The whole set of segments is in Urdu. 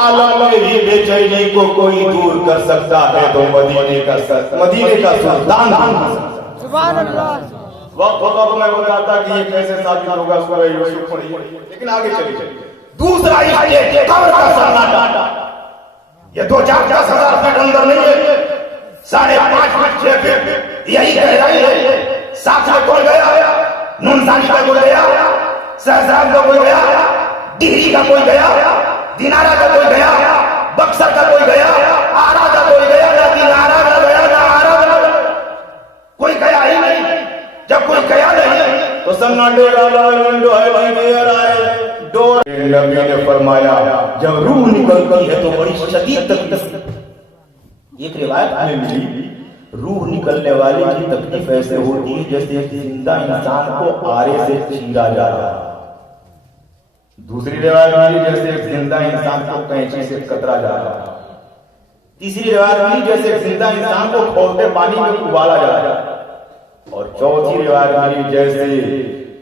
عالم میں بھی بے چینی کو کوئی دور کر سکتا ہے تو مدینے کا سلطان سبحان اللہ. وقت ہوتا تو میں بتاتا کہ یہ کیسے ثابت ہوگا سورہ یوسف پڑھیے، لیکن آگے چلیے. دوسرا یہ قبر کا سناٹا، یہ 2-4-10,000 فٹ اندر نہیں ہے، 5.5 فٹ یہی گہرائی ہے. ساتھ میں کوئی گیا، نونسانی کا کوئی گیا، سہسراب کا کوئی گیا، ڈہری کا کوئی گیا، دینارا کا کوئی گیا، بکسر کا کوئی گیا، آرا کا کوئی گیا، نہ دینارا کا گیا نہ آرا کا گیا، کوئی گیا ہی نہیں. جب کوئی گیا نہیں تو سناٹے نبی نے فرمایا جب روح نکلتی ہے تو بڑی شدید تکلیف. ایک روایت میں ملی روح نکلنے والے کی تکلیف ایسے ہوتی ہے جیسے ایک زندہ انسان کو آرے سے چیرا جا رہا. دوسری روایت ملی جیسے ایک زندہ انسان کو کینچی سے کترا جا رہا. تیسری روایت ملی جیسے ایک زندہ انسان کو کھولتے پانی میں ابالا جا رہا. اور چوتھی روایت ملی جیسے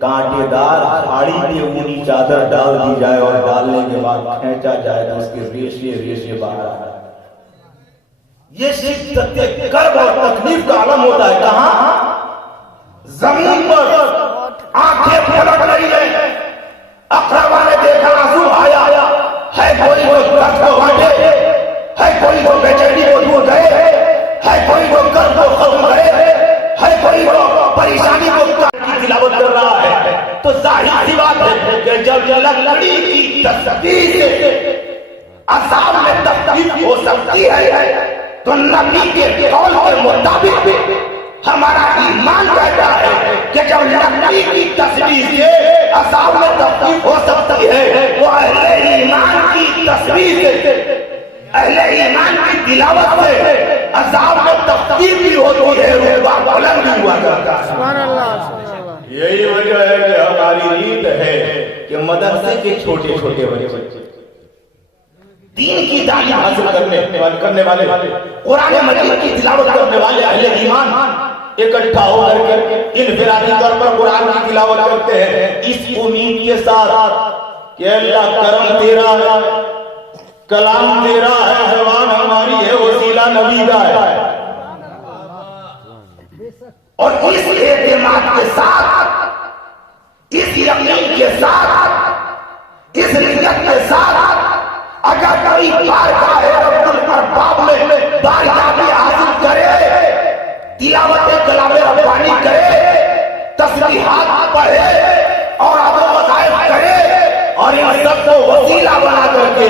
کانٹے دار کھاڑی پہ اونی چادر ڈال دی جائے اور ڈالنے کے بعد کھینچا جائے تو اس کے ریشے باہر آ جائے. یہ شدت کرب اور تکلیف کا عالم ہوتا ہے. کہاں؟ زمین پر. آنکھیں پھلک رہی ہے، اقربا نے دیکھا آنسو آیا ہے، کوئی وہ درد کو بانٹے ہے، کوئی وہ بے چینی کو دور گئے ہے، کوئی وہ کرب کو ختم کرے ہے، کوئی وہ پریشانی کو کی تلاوت کر رہا ہے. تو ظاہر سی بات ہے کہ جب لکڑی کی تصدیق سے عذاب میں تخفیف ہو سکتی ہے تو نبی کے قول کے مطابق ہمارا ایمان کہتا ہے کہ جب لکڑی کی تصدیق سے عذاب میں تخفیف ہو سکتی ہے وہ اہل ایمان کی تصدیق سے، اہل ایمان کی تلاوت سے عذاب میں تخفیف بھی ہوتی ہے، رتبہ بلند بھی ہوا کرتا ہے. سبحان اللہ سبحان اللہ. یہی وجہ ہے کہ ہماری نیت ہے کہ مدرسے کے چھوٹے چھوٹے بچے دین کی تعلیم حاصل کرنے والے، قرآن مجید کی تلاوت کرنے والے اہل ایمان اکٹھا ہو کر کے انفرادی طور پر قرآن کی تلاوت کرتے ہیں اس امید کے ساتھ کہ اللہ کرم تیرا ہے، کلام تیرا ہے، زبان ہماری ہے، وسیلہ نبی کا ہے. اور اس اعتماد کے ساتھ، اس یقین کے ساتھ، اس نیت کے ساتھ اگر کوئی بارگاہ رب الارباب میں بارگاہی حاصل کرے، تلاوت کلام ربانی کرے، تسبیحات پڑھے اور ادب و وظائف کرے اور ان سب کو وسیلہ بنا کر کے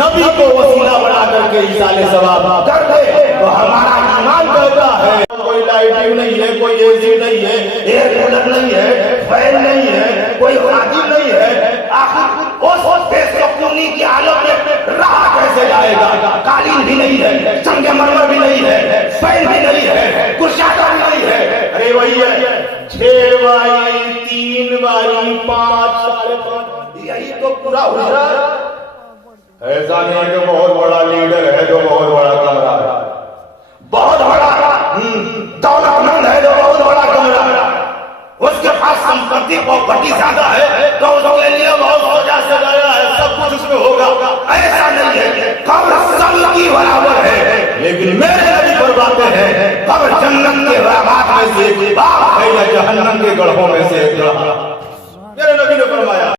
نبی کو وسیلہ بنا کر کے ایصال ثواب کر دے تو ہمارا ایمان کہتا ہے کوئی لائٹنگ نہیں ہے، کوئی اے سی نہیں ہے، ایئر کولر نہیں ہے، فین نہیں ہے، کوئی راضی نہیں ہے. آخر اس بے سکونی کی حالت میں رہا کیسے جائے گا؟ قالین بھی نہیں ہے، سنگ مرمر بھی نہیں ہے، فین بھی نہیں ہے، کشادہ بھی نہیں ہے. ارے وہی ہے 6 بائی 3 بائی 5 5.5 یہی تو پورا حجرہ. ایسا نہیں ہے کہ بہت بڑا لیڈر ہے جو بہت بڑا کمرہ ہے، بہت بڑا دولت مند ہے جو بہت بڑا کمرہ ہے، اس کے پاس سمپتی پراپرٹی زیادہ ہے تو اس کے لیے بہت وجہ سے لایا ہے، سب کچھ اس میں ہوگا. ایسا نہیں ہے. قبر سب کی برابر ہے، لیکن میرے نبی فرماتے ہیں قبر جنت کے باغات میں سے ایک باغ ہے یا جہنم کے گڑھوں میں سے ایک گڑھا. میرے نبی نے فرمایا